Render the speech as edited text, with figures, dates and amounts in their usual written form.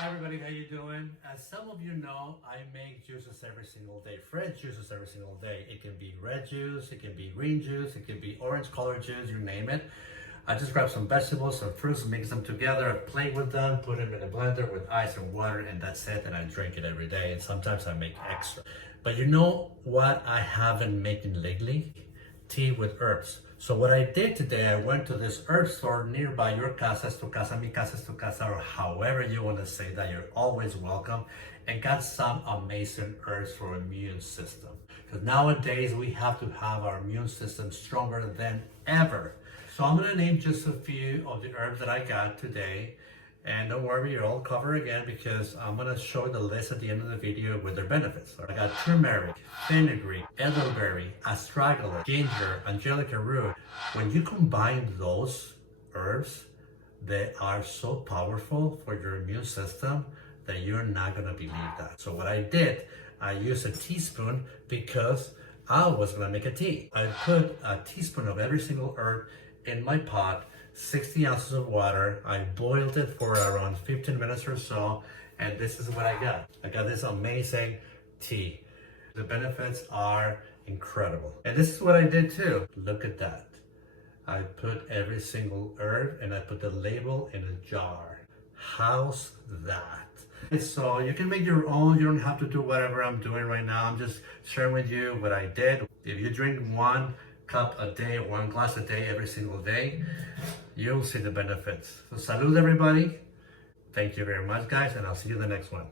Hi everybody, how you doing? As some of you know, I make juices every single day, fresh juices every single day. It can be red juice, it can be green juice, it can be orange color juice, you name it. I just grab some vegetables, some fruits, mix them together, play with them, put them in a blender with ice and water, and that's it, and I drink it every day, and sometimes I make extra. But you know what I haven't making lately? Tea with herbs. So what I did today, I went to this herb store nearby your casa, es tu casa, mi casa, es tu casa, or however you want to say that, you're always welcome, and got some amazing herbs for immune system. Because nowadays we have to have our immune system stronger than ever. So I'm gonna name just a few of the herbs that I got today. And don't worry, you're all covered again because I'm gonna show the list at the end of the video with their benefits. I got turmeric, fenugreek, elderberry, astragalus, ginger, Angelica Root. When you combine those herbs, they are so powerful for your immune system that you're not gonna believe that. So what I did, I used a teaspoon because I was gonna make a tea. I put a teaspoon of every single herb in my pot, 60 ounces of water. I boiled it for around 15 minutes or so, and this is what I got. I got this amazing tea. The benefits are incredible. And this is what I did too. Look at that. I put every single herb and I put the label in a jar. How's that? So you can make your own. You don't have to do whatever I'm doing right now. I'm just sharing with you what I did. If you drink 1 cup a day, 1 glass a day, every single day, you'll see the benefits. So salud everybody. Thank you very much guys, and I'll see you in the next one.